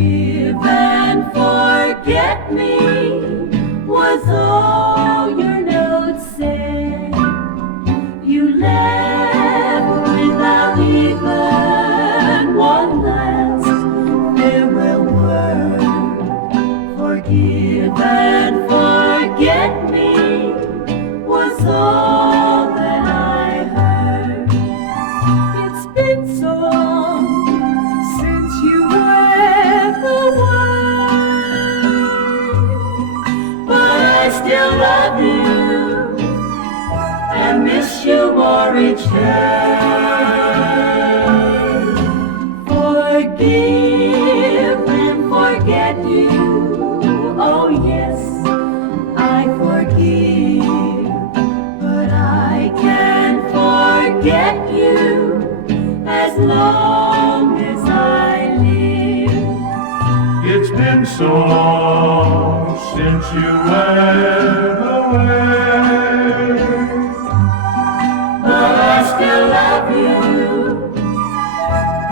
Forgive and forget me was all your note said. You left without even one last farewell word. Forgive and forget me was all that I heard. It's been so long since you were the one, but I still love you and miss you more each day. Forgive and forget you, oh yes, I forgive, but I can't forget you as long as I live. It's been so long since you went away, But I still love you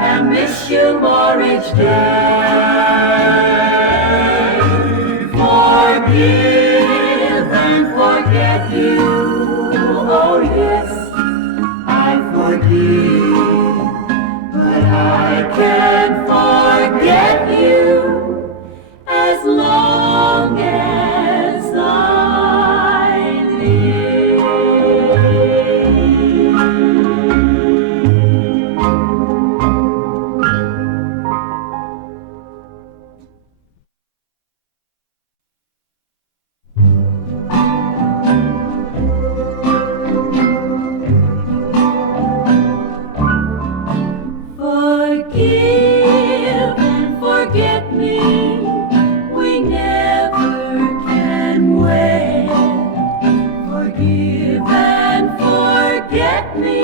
and miss you more each day. Forgive and forget you, oh yes, I forgive, but I can't forget you as long as I live. Forgive and forget me, we never can wait. Forgive and forget me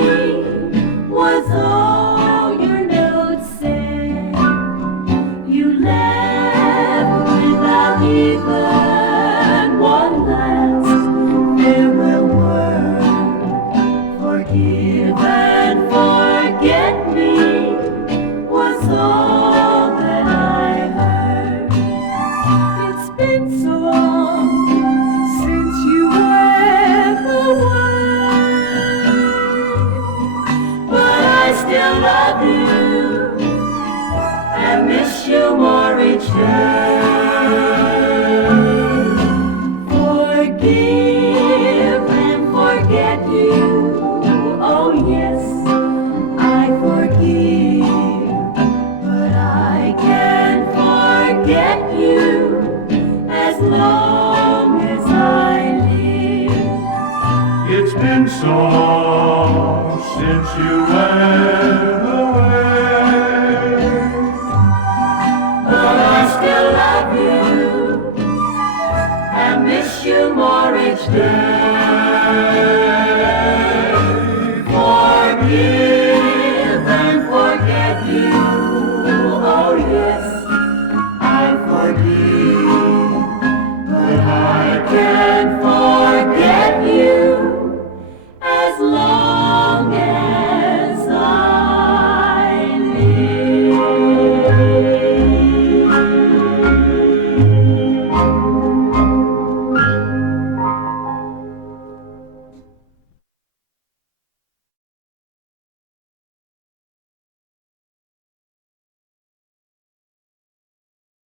was all your note said. You left without even one last farewell word. Forgive and forget me was all that I heard. It's been so long since you were the one, but I still love you and miss you more each day. Forgive and forget you, oh yes, I forgive, but I can't forget you as long as I live. it's been so